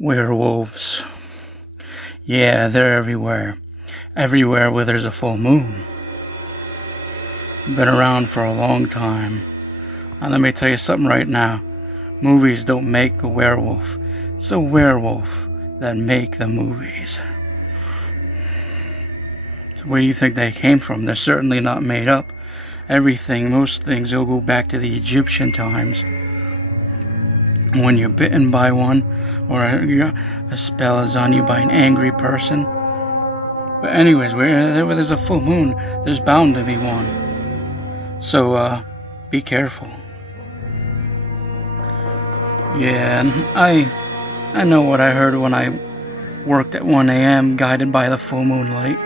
Werewolves. Yeah, they're everywhere. Everywhere where there's a full moon. Been around for a long time. And let me tell you something right now. Movies don't make a werewolf. It's a werewolf that make the movies. So where do you think they came from? They're certainly not made up. Most things will go back to the Egyptian times. When you're bitten by one, or a spell is on you by an angry person. But anyways, wherever there's a full moon, there's bound to be one. So, be careful. Yeah, and I know what I heard when I worked at 1 a.m. guided by the full moonlight.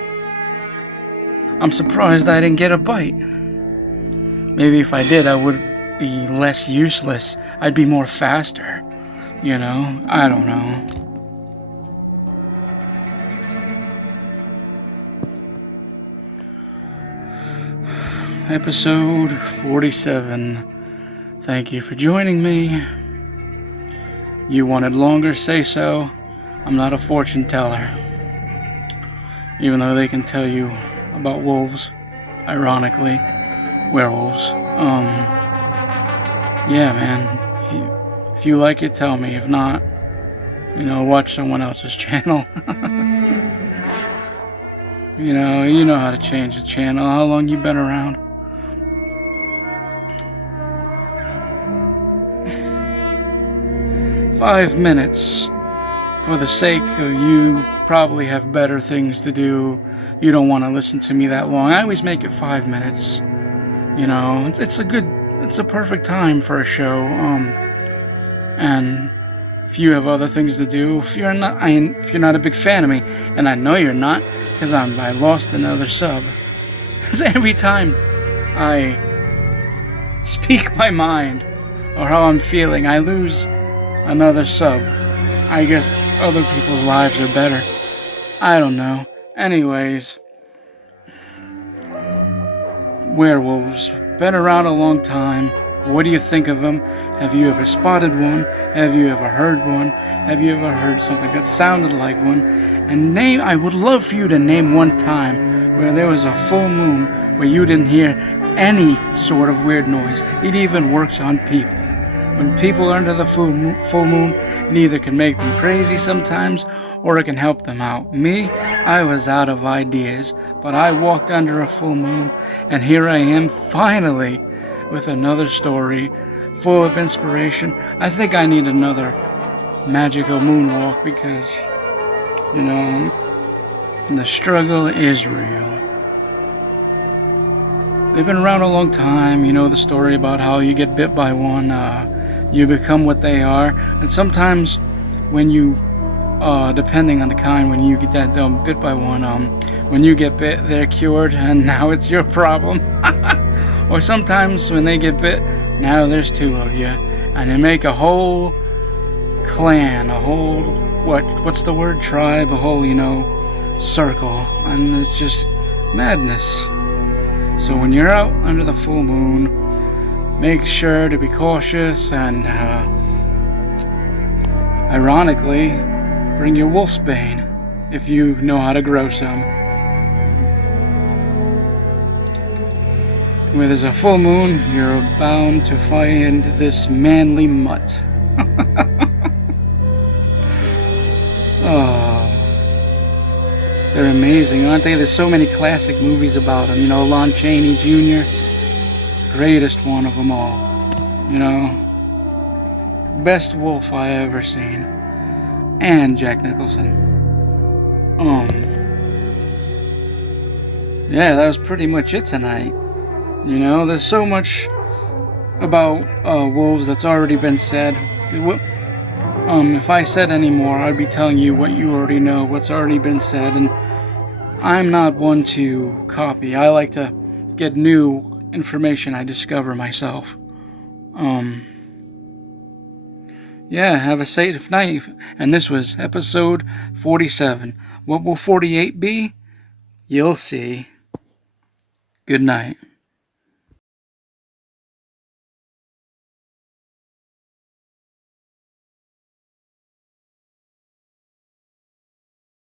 I'm surprised I didn't get a bite. Maybe if I did, I would be less useless. I'd be more faster. You know? I don't know. Episode 47. Thank you for joining me. You wanted longer, say so. I'm not a fortune teller. Even though they can tell you about wolves. Ironically. Werewolves. Yeah, man. If you like it, tell me. If not, watch someone else's channel. You know how to change the channel. How long you been around? "5 minutes. For the sake of you probably have better things to do. You don't want to listen to me that long. I always make it 5 minutes. It's a perfect time for a show. And if you have other things to do, if you're not a big fan of me, and I know you're not, because I lost another sub. Because every time I speak my mind or how I'm feeling, I lose another sub. I guess other people's lives are better. I don't know. Anyways, werewolves. Been around a long time. What do you think of them? Have you ever spotted one? Have you ever heard one? Have you ever heard something that sounded like one? And I would love for you to name one time where there was a full moon where you didn't hear any sort of weird noise. It even works on people. When people are under the full moon, it either can make them crazy sometimes, or it can help them out. Me, I was out of ideas, but I walked under a full moon, and here I am finally with another story full of inspiration. I think I need another magical moonwalk because, the struggle is real. They've been around a long time. You know the story about how you get bit by one, you become what they are. And sometimes when you, depending on the kind, when you get that bit by one, when you get bit, they're cured, and now it's your problem. Or sometimes when they get bit, now there's two of you, and they make a whole clan, a whole, what's the word, tribe, a whole, circle, and it's just madness. So when you're out under the full moon, make sure to be cautious and, ironically, bring your wolf's bane if you know how to grow some. Where there's a full moon, you're bound to find this manly mutt. Oh, they're amazing, aren't they? There's so many classic movies about them. Lon Chaney Jr., greatest one of them all. Best wolf I ever seen. And Jack Nicholson. Yeah, that was pretty much it tonight. There's so much about wolves that's already been said. If I said any more, I'd be telling you what you already know, what's already been said, and I'm not one to copy. I like to get new information I discover myself. Yeah, have a safe night. And this was episode 47. What will 48 be? You'll see. Good night.